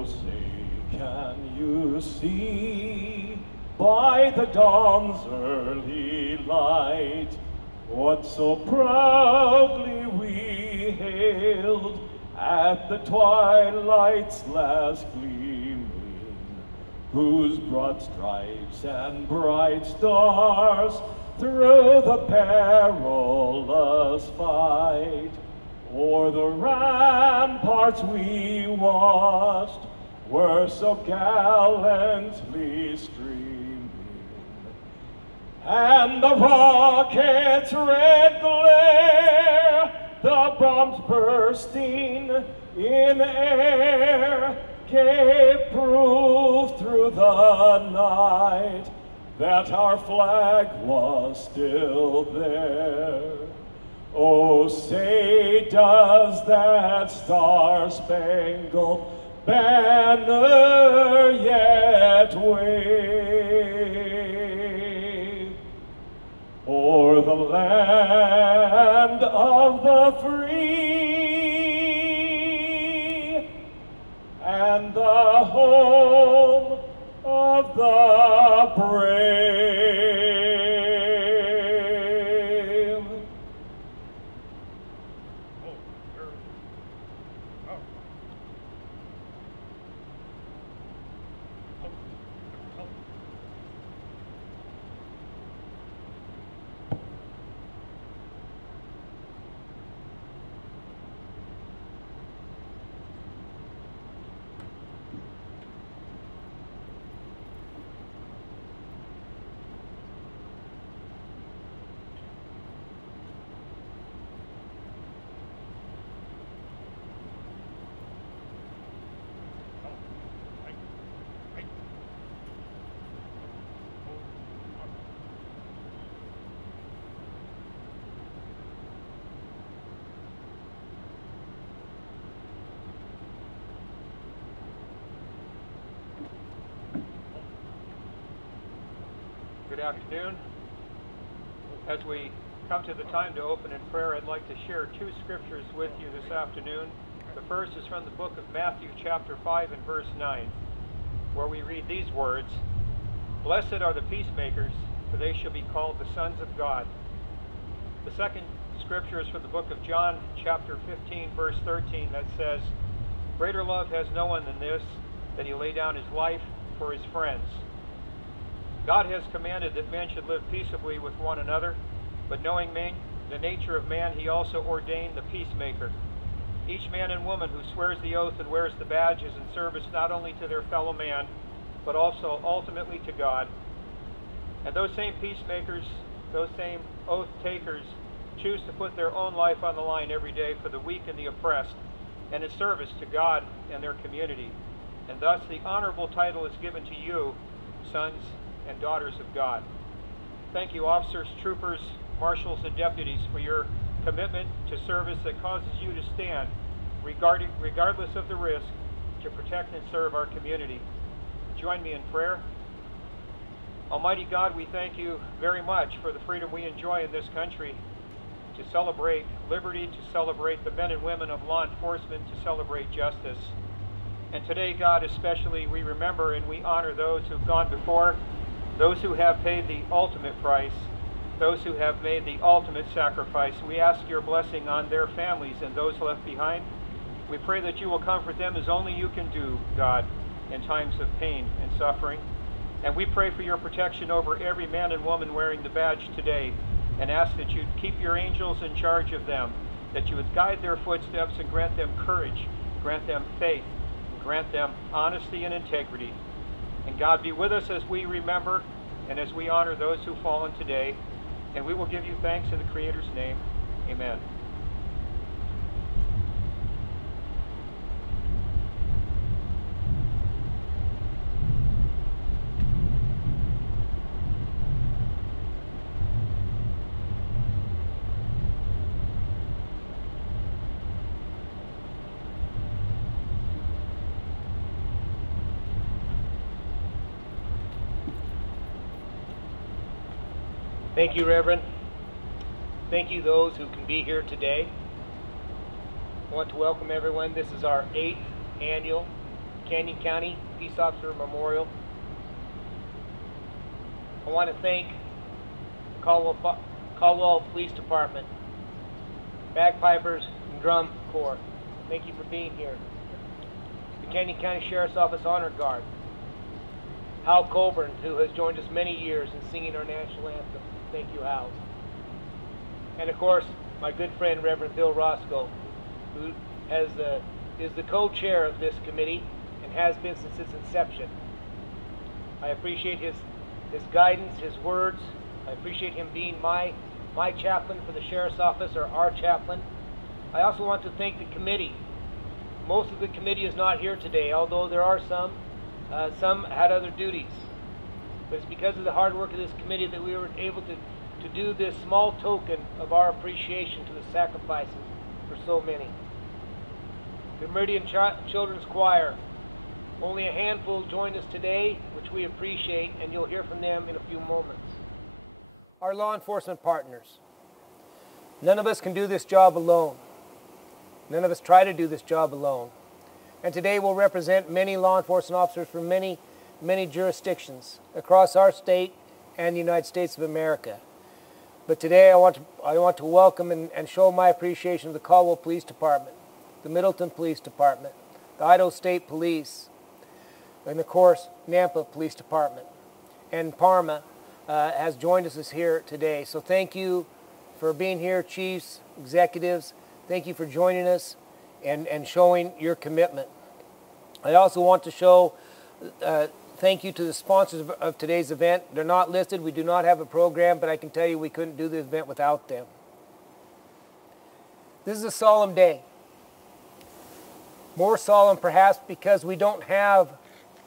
Oh, say, can you see by the dawn's early light what so proudly we hailed at the twilight's last gleaming, whose broad stripes and bright stars through the perilous fight o'er the ramparts we watched were so gallantly streaming, and the rocket's red glare, the bombs bursting in air, gave proof through the night that our flag was still there. Oh, say, does that star-spangled banner yet wave o'er the land of the free and the home of the brave? Good afternoon. As we come to the time to open in prayer, I'd like to share two scriptures with you this afternoon. The first is from the book of Matthew chapter 5 and verse 9, where we read these words, "Blessed are the peacemakers, for they shall be called the sons of God." The second scripture is from the book of John chapter 15 verse 13 that says, "Greater love has no one than this, that he lay down his life for his friends." God has commanded that men should live peaceably with one another, but knowing the nature of man, he also ordained the peacemaker. Each man and woman who swears the oath and wears the badge is in service not only to their fellow man, but also ultimately to God. And those same peacemakers, those same oath takers, choose to put their own life on the line every day for the weak and the oppressed, and in service to God and their community. And thus the honorable title is given to you, sons and daughters of God. Thank you, officers, troopers, marshals, and deputies, for your commitment to service that causes you to stand, regardless of the risk, to protect and serve our community. Join me in prayer. Almighty God, we thank you very much for the freedom we enjoy in this country to celebrate liberty, to celebrate the men and women of law enforcement, to celebrate justice. And today, God, especially, we remember and we honor those who've gone before, those who have paid the ultimate price, those who have made the ultimate sacrifice. We ask your blessing on their families and those left behind. We pray that you will comfort them as only you can do, God, in times of pain and suffering. And we pray for your protection over every man and woman wearing the badge today, and ask that you'd keep your angels in charge of them, that you would guide their footsteps and grant them courage, grant them faith, and grant them honesty and integrity. And God, be with us as we remember and as we honor those who've fallen today. And we will give you thanks in the Creator's name. Amen. Thank you, Reverend. Thank you those who can be here today. I want to welcome everyone. This is our 8th annual Canyon County Peace Officer Memorial. I want to thank the Caldwell Police Department, Bagpipers and Drum Corps. Thank you for being here. The Canyon County Sheriff's Office Honor Guard, Hal Coburn, who has joined us many years in singing our national anthem. Thank you, Hal. And of course, my good friend Reverend Bill Roscoe, who is the co-chair of this committee and has been since its inception. I appreciate his guidance, his words. I appreciate him being my chaplain for the Sheriff's Office, or our chaplain. I also want to thank the committee. Most of the committee is not here today, although there are some. Some had other duties. But it's because of the hard work of this committee that we were able to do this small token of our appreciation to the sacrifices for so many. The Meridian Children's Choir, only a handful joined us today, which we appreciate, and you'll hear from them in a few moments. Our law enforcement partners. None of us can do this job alone. None of us try to do this job alone. And today we'll represent many law enforcement officers from many jurisdictions across our state and the United States of America. But today I want to welcome and show my appreciation of the Caldwell Police Department, the Middleton Police Department, the Idaho State Police, and of course Nampa Police Department. And Parma has joined us here today. So thank you for being here, chiefs, executives. Thank you for joining us and showing your commitment. I also want to show thank you to the sponsors of today's event. They're not listed. We do not have a program, but I can tell you we couldn't do the event without them. This is a solemn day. More solemn perhaps because we don't have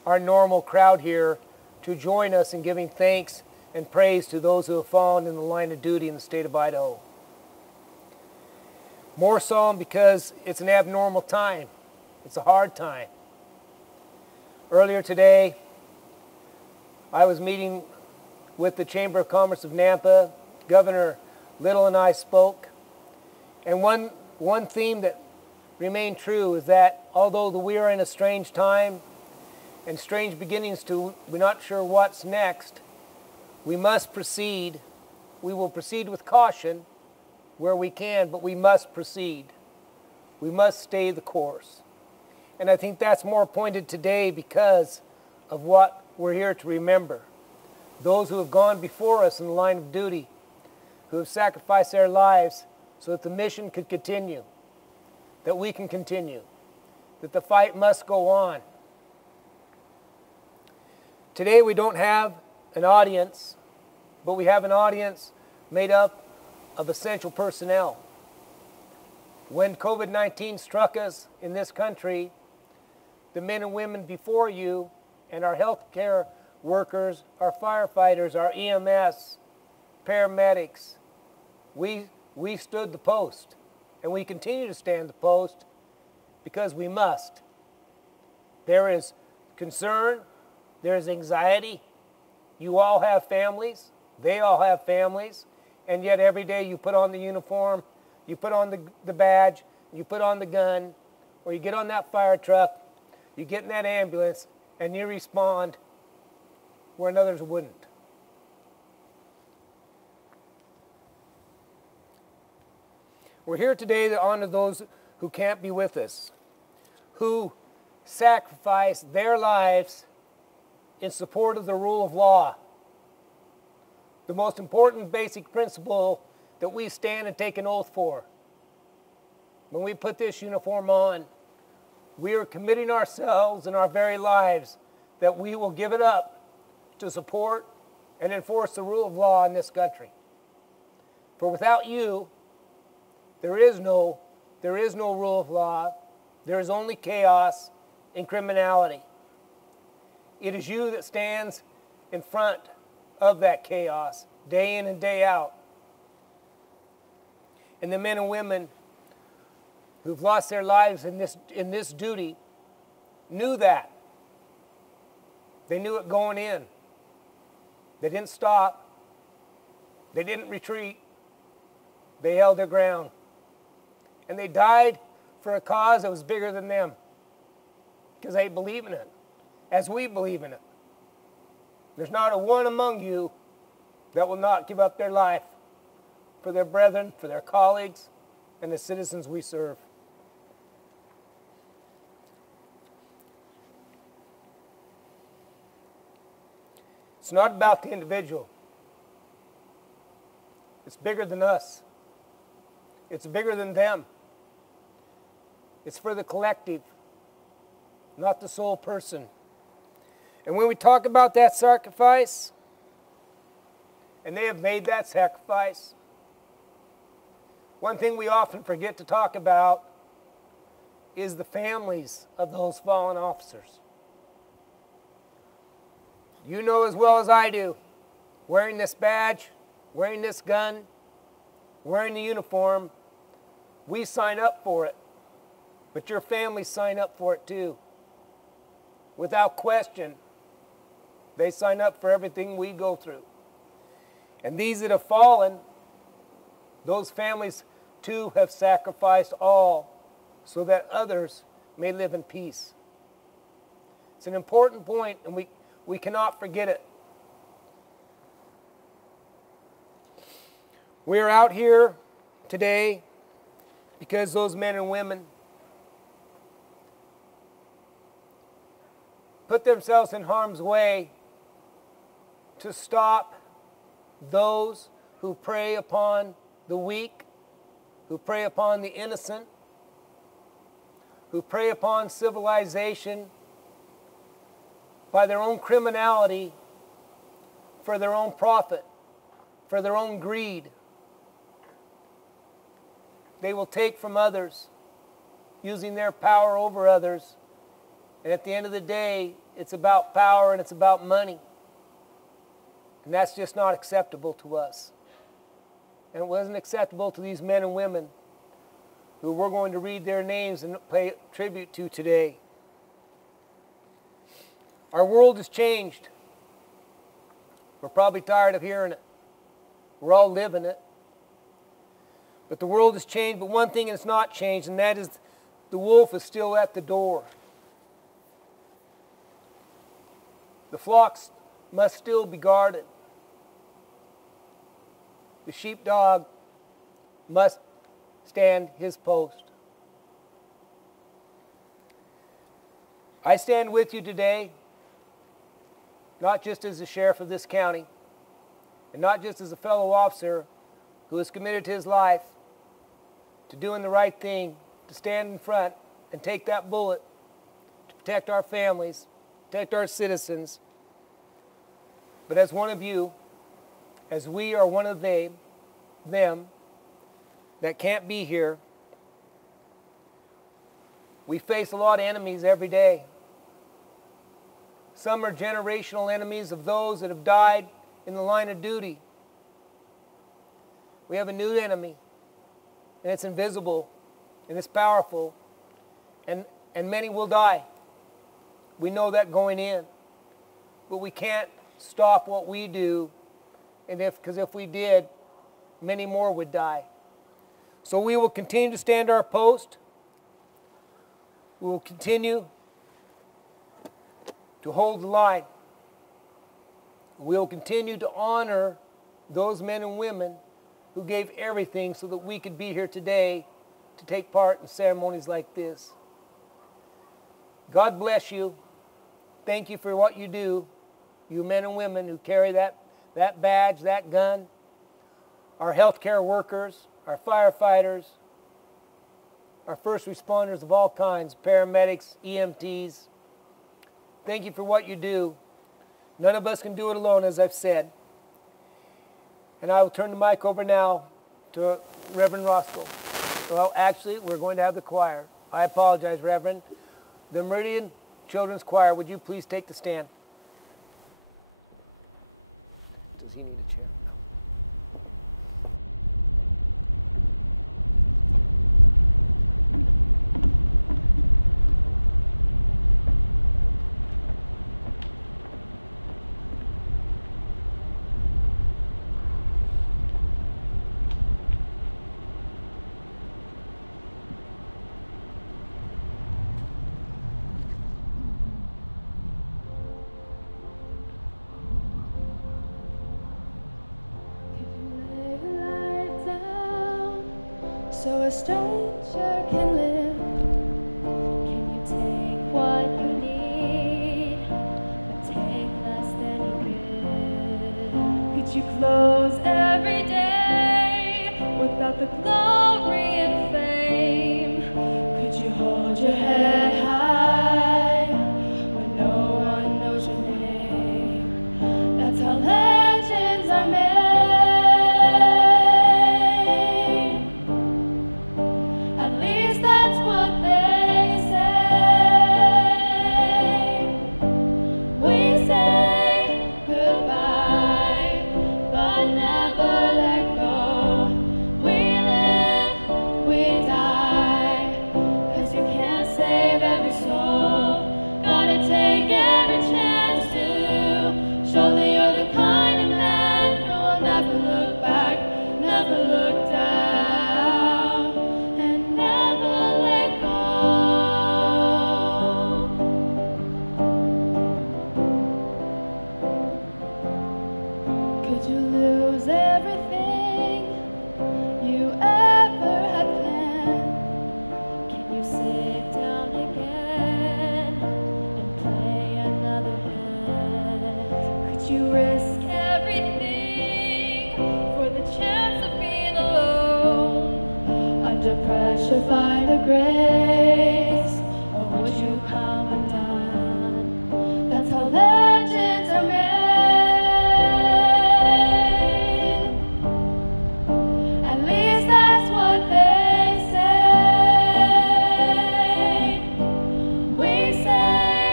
our normal crowd here to join us in giving thanks and praise to those who have fallen in the line of duty in the state of Idaho. More solemn because it's an abnormal time. It's a hard time. Earlier today, I was meeting with the Chamber of Commerce of Nampa. Governor Little and I spoke. And one theme that remained true is that although we are in a strange time and strange beginnings to, we're not sure what's next, we must proceed. We will proceed with caution where we can, but we must proceed. We must stay the course. And I think that's more pointed today because of what we're here to remember. Those who have gone before us in the line of duty, who have sacrificed their lives so that the mission could continue, that we can continue, that the fight must go on. Today we don't have an audience, but we have an audience made up of essential personnel. When COVID-19 struck us in this country, the men and women before you and our healthcare workers, our firefighters, our EMS, paramedics, we stood the post, and we continue to stand the post because we must. There is concern, there is anxiety. You all have families, they all have families, and yet every day you put on the uniform, you put on the badge, you put on the gun, or you get on that fire truck, you get in that ambulance, and you respond where others wouldn't. We're here today to honor those who can't be with us, who sacrifice their lives in support of the rule of law. The most important basic principle that we stand and take an oath for. When we put this uniform on, we are committing ourselves and our very lives that we will give it up to support and enforce the rule of law in this country. For without you, there is no rule of law. There is only chaos and criminality. It is you that stands in front of that chaos day in and day out. And the men and women who've lost their lives in this duty knew that. They knew it going in. They didn't stop. They didn't retreat. They held their ground. And they died for a cause that was bigger than them. because they believe in it, as we believe in it. There's not a one among you that will not give up their life for their brethren, for their colleagues, and the citizens we serve. It's not about the individual. It's bigger than us. It's bigger than them. It's for the collective, not the sole person. And when we talk about that sacrifice, and they have made that sacrifice, one thing we often forget to talk about is the families of those fallen officers. You know as well as I do, wearing this badge, wearing this gun, wearing the uniform, we sign up for it. But your families sign up for it too. Without question, they sign up for everything we go through. And these that have fallen, those families too have sacrificed all so that others may live in peace. It's an important point, and we cannot forget it. We are out here today because those men and women put themselves in harm's way to stop those who prey upon the weak, who prey upon the innocent, who prey upon civilization by their own criminality for their own profit, for their own greed. They will take from others, using their power over others. And at the end of the day, it's about power and it's about money. And that's just not acceptable to us. And it wasn't acceptable to these men and women who we're going to read their names and pay tribute to today. Our world has changed. We're probably tired of hearing it. We're all living it. But the world has changed, but one thing has not changed, and that is the wolf is still at the door. The flocks must still be guarded. The sheepdog must stand his post. I stand with you today, not just as the sheriff of this county, and not just as a fellow officer who has committed his life to doing the right thing, to stand in front and take that bullet to protect our families, protect our citizens, but as one of you, as we are one of them that can't be here. We face a lot of enemies every day. Some are generational enemies of those that have died in the line of duty. We have a new enemy, and it's invisible, and it's powerful, and many will die. We know that going in, but we can't stop what we do, and because if we did, many more would die. So we will continue to stand our post. We will continue to hold the line. We will continue to honor those men and women who gave everything so that we could be here today to take part in ceremonies like this. God bless you. Thank you for what you do, you men and women who carry that badge, that gun, our healthcare workers, our firefighters, our first responders of all kinds, paramedics, EMTs. Thank you for what you do. None of us can do it alone, as I've said. And I will turn the mic over now to Reverend Roscoe. Well, actually, we're going to have the choir. I apologize, Reverend. The Meridian Children's Choir, would you please take the stand? Does he need to change? so a stranger can live? Can you take what you need, but take less than you give? Could you close every day without the glory and fame? Could you hold your head high when no one knows your name? That's how legends are made. At least that's what they say. We say goodbye, but never let go. We live, we die, 'cause you can't save every soul. Gotta take every chance to show that you're the kind of man who will never look back, never look down, and never let go. Could you lose everything you ever had planned? Can you sit down again and play another hand? Could you risk everything for the chance of being alone? Under pressure, find the grace, or would you come undone? That's how legends are made. At least that's what they say. We say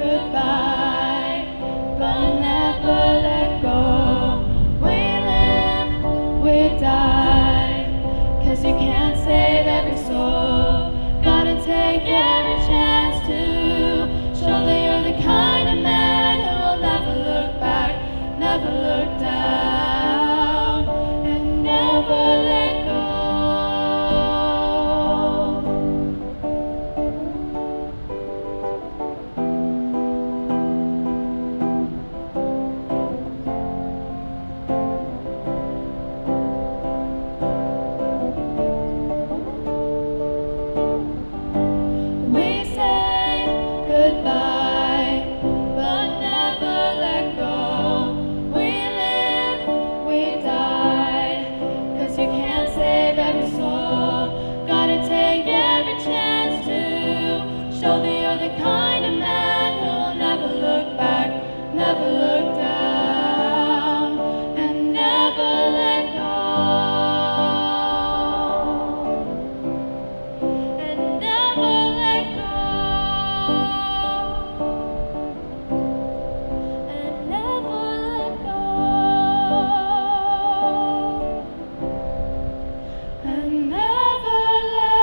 goodbye, but never let go. We live, we die, 'cause you can't save every soul. Gotta take every chance to show that you're the kind of man who will never look back, never look down, and never let go. We say goodbye, but never let go. We live, we die, 'cause you can't save every soul. Gotta take every chance to show that you're the kind of man who will never look back, never look down, and never let go. And never let go. And never let go. And never let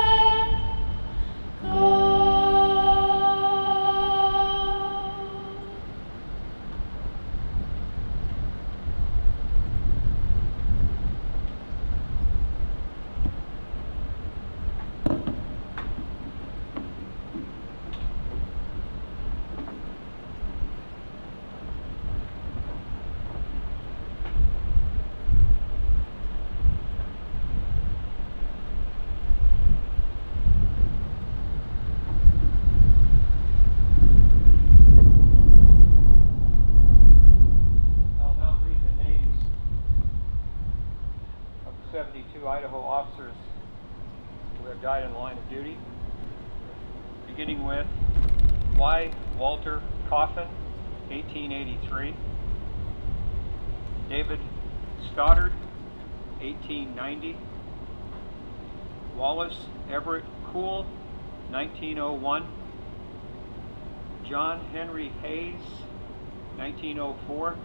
go. I'll now read the names of the 72 Idaho officers who have died in the line of duty, beginning with Y. Walter Coffin, 1883, David Stoddard, 1890, Wallace Everett Cool, 1901, John Henry Hayes, 1904,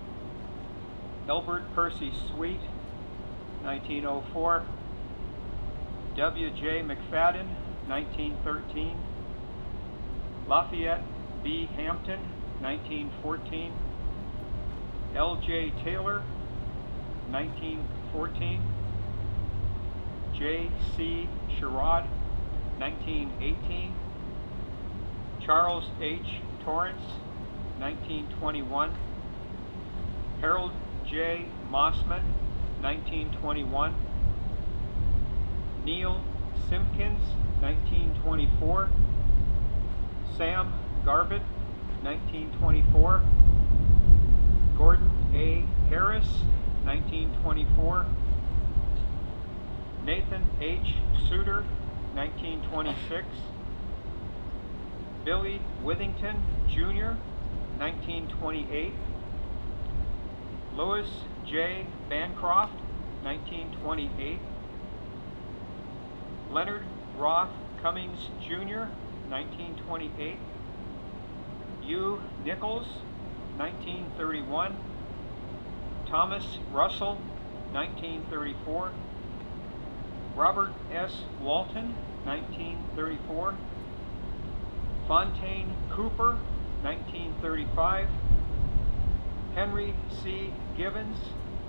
Elbert Percy Sweet, 1904, W.J. McFadden, 1913, Lafayette B. Hampton, 1914, L.J. Taylor, 1914, J.C. Sherrod, 1918, Charles H. Torrance, 1921, Harold J. Mossman, 1921, Neil Simpkins, 1924. Sam Garbett, 1924. Gordon A. Harris, 1924. Nathan H. Suter, 1926. Billy Withington, Jr., 1928. Louis J. Bancroft, 1928. Leonard Roth Cummings, Jr., 1928. Hugh Nichols, 1931. Thomas Russell, 1934. Robert S. Walton, 1934. Fontaine Cooper, 1935. Henry C. Givens,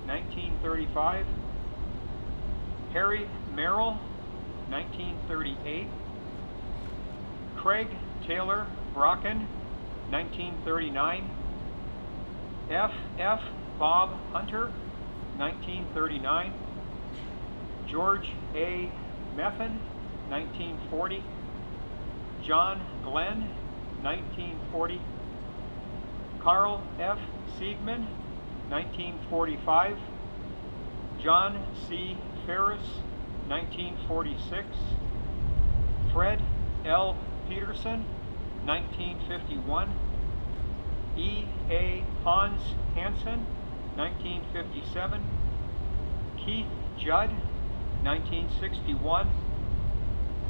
1935. Harry Merrill, 1938. Craig Taylor Brocken, 1939. F. Bob Hunter, 1939. George A. Meffin, 1940. John Glenn, 1940. Carl F. Siegman, 1945. John C. Ferris, 1946. Fred L. Peterson, 1951. E. A. Hans Hansen, 1957. Keith Judd, 1961.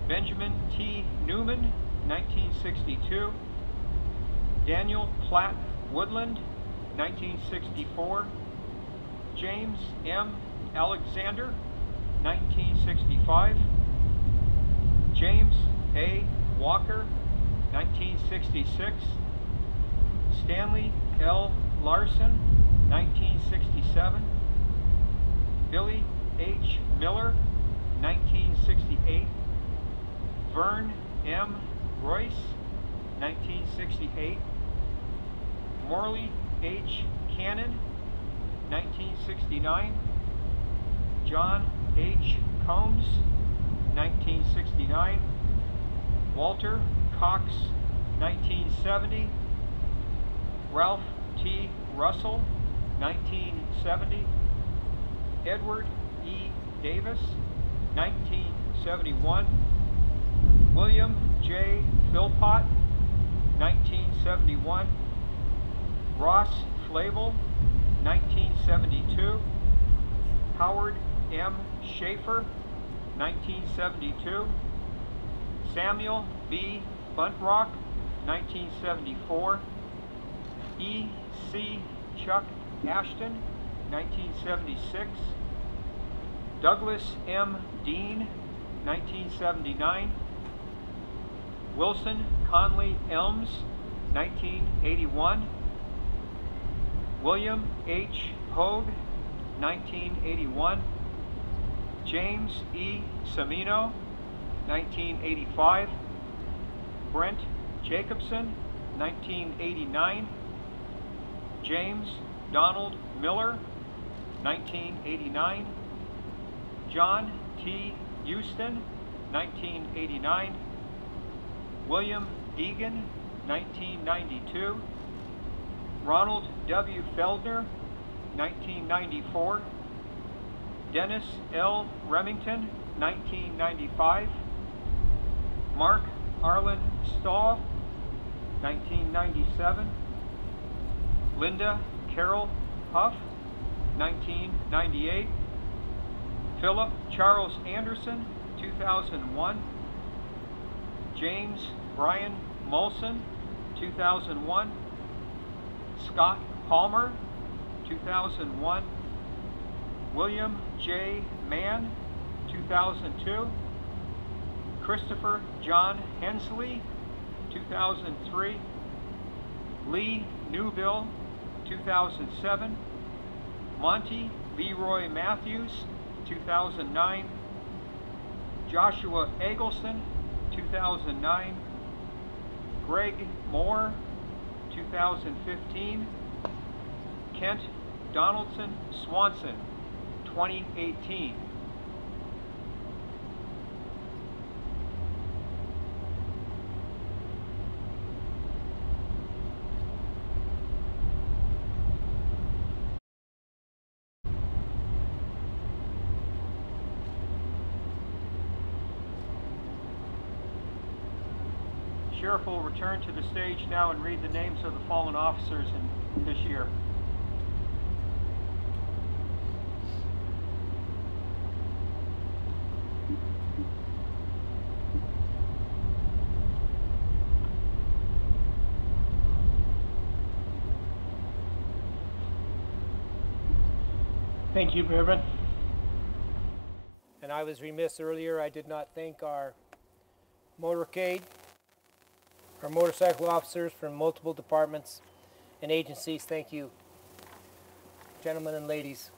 Benjamin T. Newman, 1962. Daniel Platt Woodland, 1964. James M. Alexander, 1965. James A. Walker, 1966. Stanley L. Larson, 1967. Billy H. Miller, 1968. Vern M. Royce, 1968. Morley H. Cannon, 1969. John H. Combs, 1969. Walter Cox, 1970. Ralph T. Russell, 1970. Edward E. Davis, 1971. William J. Philpott, 1971. Ross Flavel, 1972. Howard M. Schaefer, 1972. Samuel B. Buntrock, 1974. E. C. Chuck Ashton, 1976. Douglas M. Dean, 1979. Wilson Conley Elms, 1981. William H. Hogue, 1981. James E. Samino, 1985. Brent Jacobson, 1989. James Donald Miller, 1989. John T. Houston, 1989. William Deegan, 1992. Ronald W. Feldner, 1994. Dennis L. Remington, 1995. Mark Arlen Stahl, 1997. Linda Carol Huff, 1998. Philip Charles Anderson, 2001. James Brian Molson, 2001. Scott Palmer, 2001. William J. Mann, 2002. Christopher John Hensley, 2003. Lee Newbill, 2007. Monty Leroy Matthews, 2009. Joshua Eggleston, 2009. Greg Moore, 2015. Kent Donaldson Swanson, 2018. Sheriff will return to the stage now and read the names of the fallen officers in this year. Thank you, Reverend. And I was remiss earlier, I did not thank our motorcade, our motorcycle officers from multiple departments and agencies. Thank you, gentlemen and ladies.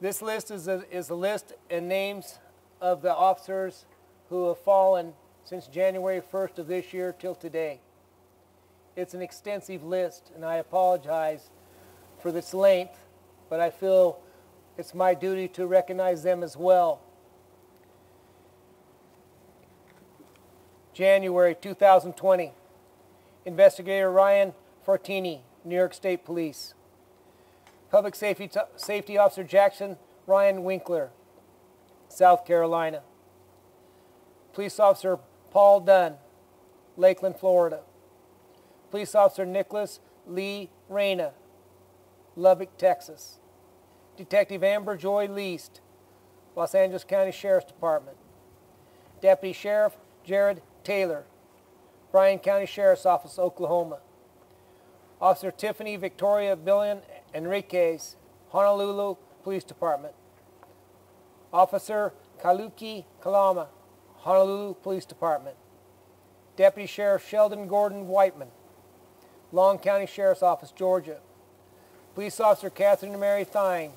This list is a list and names of the officers who have fallen since January 1st of this year till today. It's an extensive list, and I apologize for this length, but I feel it's my duty to recognize them as well. January 2020, Investigator Ryan Fortini, New York State Police. Public Safety Officer Jackson Ryan Winkler, South Carolina. Police Officer Paul Dunn, Lakeland, Florida. Police Officer Nicholas Lee Reyna, Lubbock, Texas. Detective Amber Joy Least, Los Angeles County Sheriff's Department. Deputy Sheriff Jared Taylor, Bryan County Sheriff's Office, Oklahoma. Officer Tiffany Victoria Billion Enriquez, Honolulu Police Department. Officer Kaluki Kalama, Honolulu Police Department. Deputy Sheriff Sheldon Gordon Whiteman, Long County Sheriff's Office, Georgia. Police Officer Catherine Mary Thine,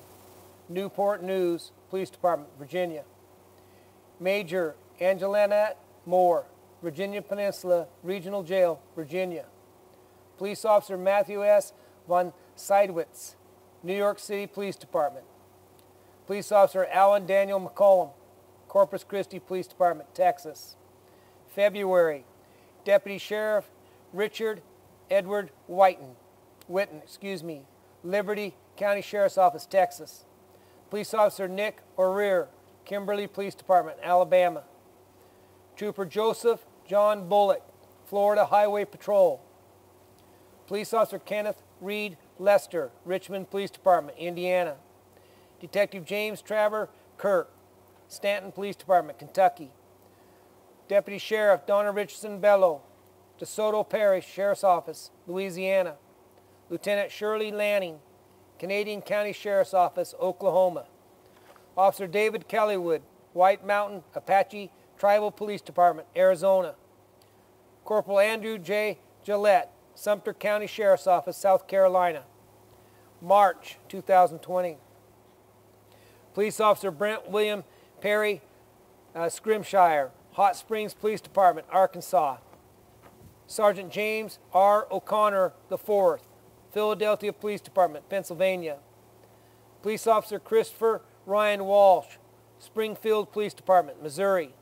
Newport News Police Department, Virginia. Major Angelina Moore, Virginia Peninsula Regional Jail, Virginia. Police Officer Matthew S. von Seidwitz, New York City Police Department. Police Officer Alan Daniel McCollum, Corpus Christi Police Department, Texas. February, Deputy Sheriff Richard Edward Witten, Liberty County Sheriff's Office, Texas. Police Officer Nick O'Rear, Kimberly Police Department, Alabama. Trooper Joseph John Bullock, Florida Highway Patrol. Police Officer Kenneth Reed Lester, Richmond Police Department, Indiana. Detective James Traver Kirk, Stanton Police Department, Kentucky. Deputy Sheriff Donna Richardson Bello, DeSoto Parish Sheriff's Office, Louisiana. Lieutenant Shirley Lanning, Canadian County Sheriff's Office, Oklahoma. Officer David Kellywood, White Mountain Apache Tribal Police Department, Arizona. Corporal Andrew J. Gillette, Sumter County Sheriff's Office, South Carolina. March 2020. Police Officer Brent William Perry, Scrimshire, Hot Springs Police Department, Arkansas. Sergeant James R. O'Connor IV, Philadelphia Police Department, Pennsylvania. Police Officer Christopher Ryan Walsh, Springfield Police Department, Missouri.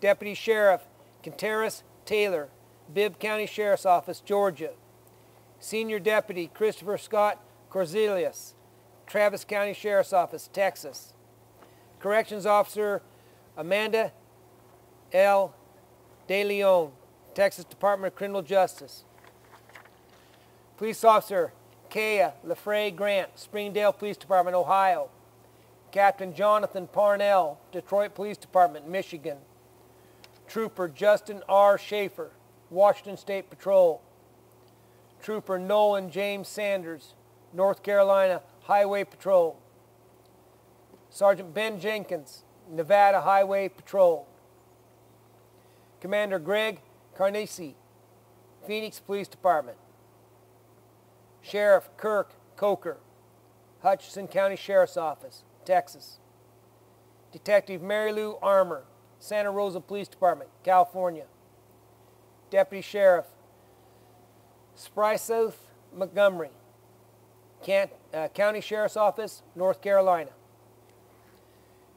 Deputy Sheriff Kenteris Taylor, Bibb County Sheriff's Office, Georgia. Senior Deputy Christopher Scott Corzelius, Travis County Sheriff's Office, Texas. Corrections Officer Amanda L. De Leon, Texas Department of Criminal Justice. Police Officer Kea LaFrey Grant, Springdale Police Department, Ohio. Captain Jonathan Parnell, Detroit Police Department, Michigan. Trooper Justin R. Schaefer, Washington State Patrol. Trooper Nolan James Sanders, North Carolina Highway Patrol. Sergeant Ben Jenkins, Nevada Highway Patrol. Commander Greg Carnesi, Phoenix Police Department. Sheriff Kirk Coker, Hutchinson County Sheriff's Office, Texas. Detective Mary Lou Armour, Santa Rosa Police Department, California. Deputy Sheriff Sprysoth Montgomery, County Sheriff's Office, North Carolina.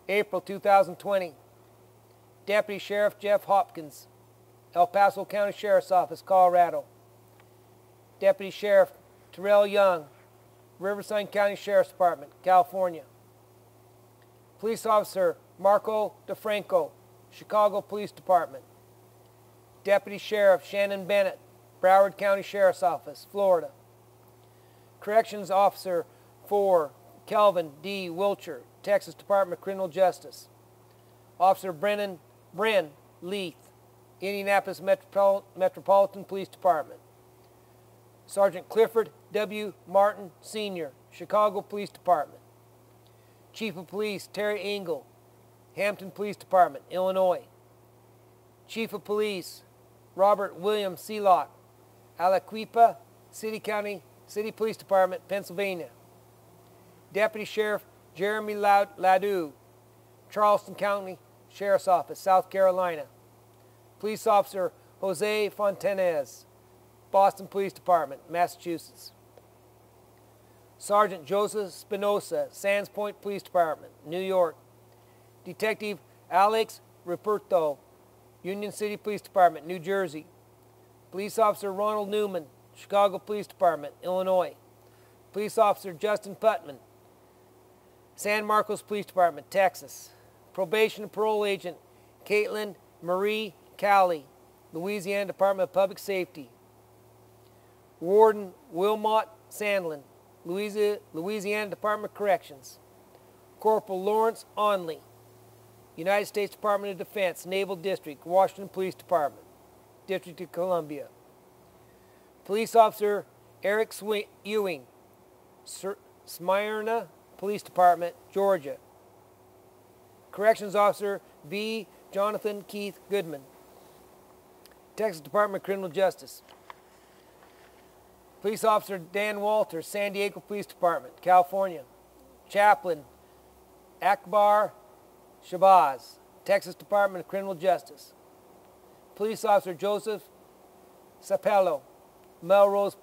April 2020. Deputy Sheriff Jeff Hopkins, El Paso County Sheriff's Office, Colorado. Deputy Sheriff Terrell Young, Riverside County Sheriff's Department, California. Police Officer Marco DeFranco, Chicago Police Department. Deputy Sheriff Shannon Bennett, Broward County Sheriff's Office, Florida. Corrections Officer 4, Kelvin D. Wilcher, Texas Department of Criminal Justice. Officer Bren Leith, Indianapolis Metropolitan Police Department. Sergeant Clifford W. Martin, Sr., Chicago Police Department. Chief of Police Terry Engel, Hampton Police Department, Illinois. Chief of Police Robert William Seelock, Aliquippa City Police Department, Pennsylvania. Deputy Sheriff Jeremy Ladeau, Charleston County Sheriff's Office, South Carolina. Police Officer Jose Fontanez, Boston Police Department, Massachusetts. Sergeant Joseph Spinoza, Sands Point Police Department, New York. Detective Alex Ruperto, Union City Police Department, New Jersey. Police Officer Ronald Newman, Chicago Police Department, Illinois. Police Officer Justin Putman, San Marcos Police Department, Texas. Probation and Parole Agent Caitlin Marie Calley, Louisiana Department of Public Safety. Warden Wilmot Sandlin, Louisiana Department of Corrections. Corporal Lawrence Onley, United States Department of Defense, Naval District, Washington Police Department, District of Columbia. Police Officer Eric Ewing, Smyrna Police Department, Georgia. Corrections Officer B. Jonathan Keith Goodman, Texas Department of Criminal Justice. Police Officer Dan Walters, San Diego Police Department, California. Chaplain Akbar Shabazz, Texas Department of Criminal Justice. Police Officer Joseph Sapello, Melrose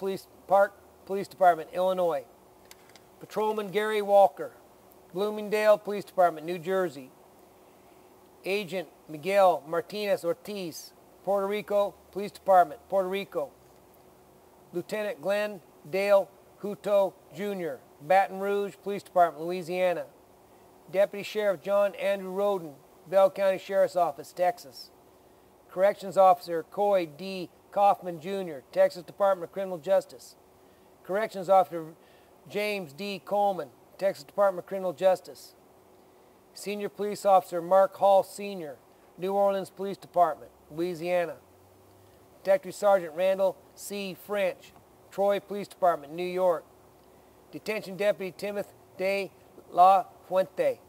Park Police Department, Illinois. Patrolman Gary Walker, Bloomingdale Police Department, New Jersey. Agent Miguel Martinez Ortiz, Puerto Rico Police Department, Puerto Rico. Lieutenant Glenn Dale Hutto, Jr., Baton Rouge Police Department, Louisiana. Deputy Sheriff John Andrew Roden, Bell County Sheriff's Office, Texas. Corrections Officer Coy D. Kaufman, Jr., Texas Department of Criminal Justice. Corrections Officer James D. Coleman, Texas Department of Criminal Justice. Senior Police Officer Mark Hall, Sr., New Orleans Police Department, Louisiana. Detective Sergeant Randall C. French, Troy Police Department, New York. Detention Deputy Timothy De La Fuente,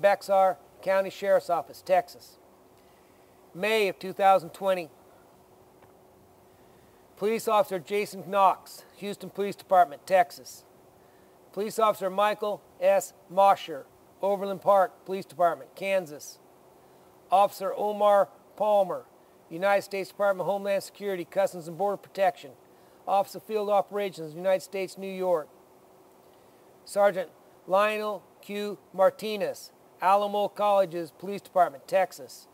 Bexar County Sheriff's Office, Texas. May of 2020. Police Officer Jason Knox, Houston Police Department, Texas. Police Officer Michael S. Mosher, Overland Park Police Department, Kansas. Officer Omar Palmer, United States Department of Homeland Security, Customs and Border Protection, Office of Field Operations, United States, New York. Sergeant Lionel Q. Martinez, Alamo Colleges Police Department, Texas.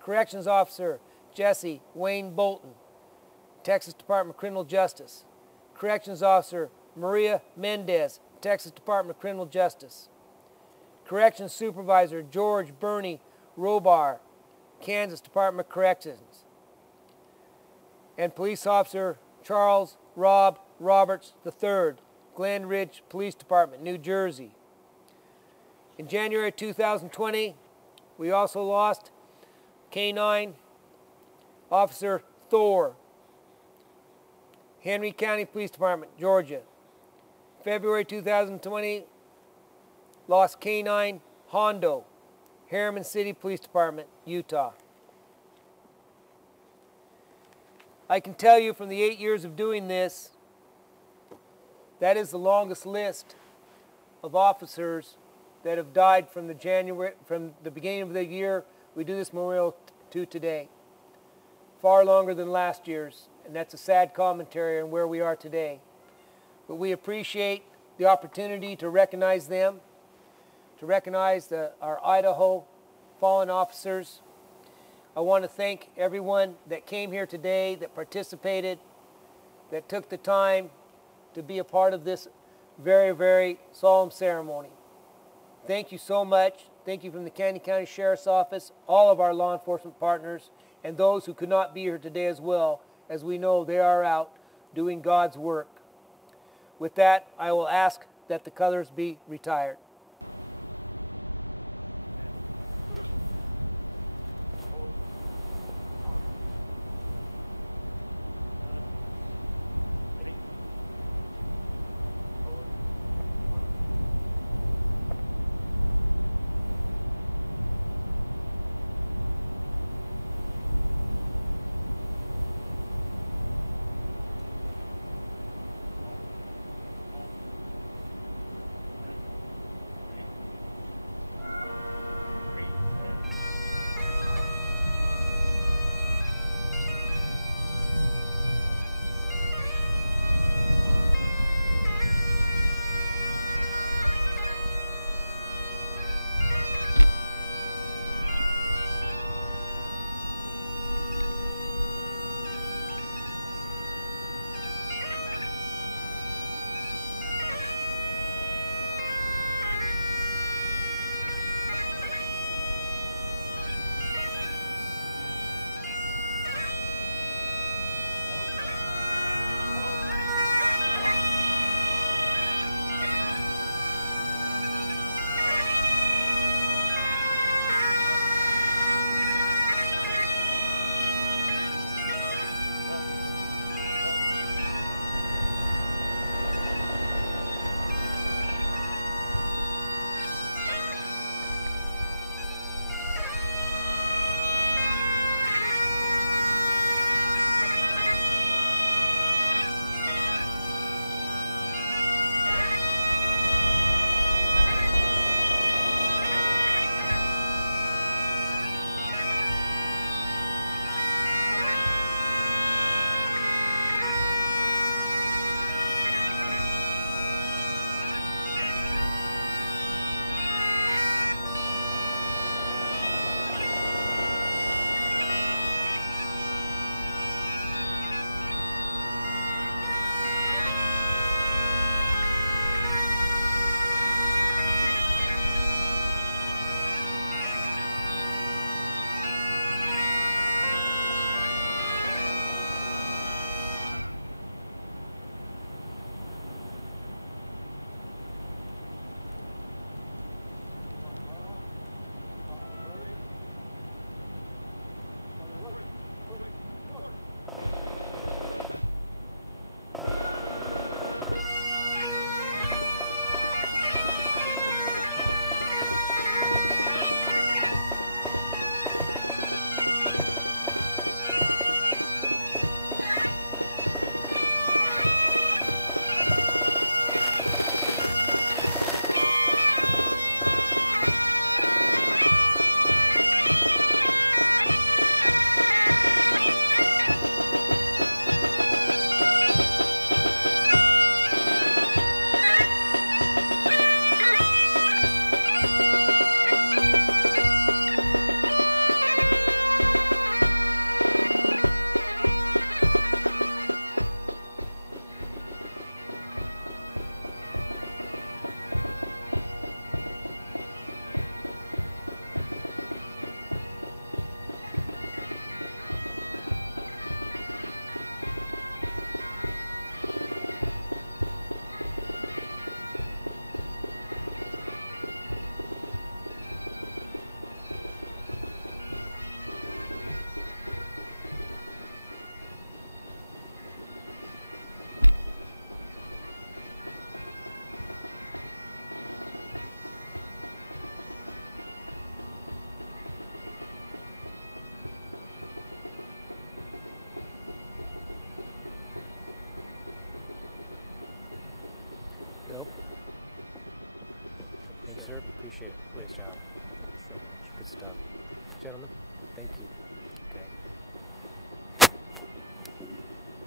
Corrections Officer Jesse Wayne Bolton, Texas Department of Criminal Justice. Corrections Officer Maria Mendez, Texas Department of Criminal Justice. Corrections Supervisor George Bernie Robar, Kansas Department of Corrections. And Police Officer Charles Rob Roberts III, Glen Ridge Police Department, New Jersey. In January 2020, we also lost K-9 Officer Thor, Henry County Police Department, Georgia. February 2020, lost K-9 Hondo, Harriman City Police Department, Utah. I can tell you from the 8 years of doing this, that is the longest list of officers that have died from the beginning of the year we do this memorial to today. Far longer than last year's, and that's a sad commentary on where we are today. But we appreciate the opportunity to recognize them, to recognize our Idaho fallen officers. I want to thank everyone that came here today, that participated, that took the time to be a part of this very, very solemn ceremony. Thank you so much. Thank you from the Canyon County Sheriff's Office, all of our law enforcement partners, and those who could not be here today as well, as we know they are out doing God's work. With that, I will ask that the colors be retired.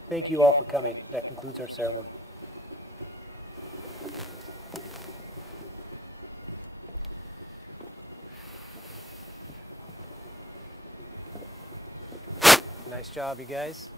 Thank you all for coming. That concludes our ceremony. Nice job, you guys.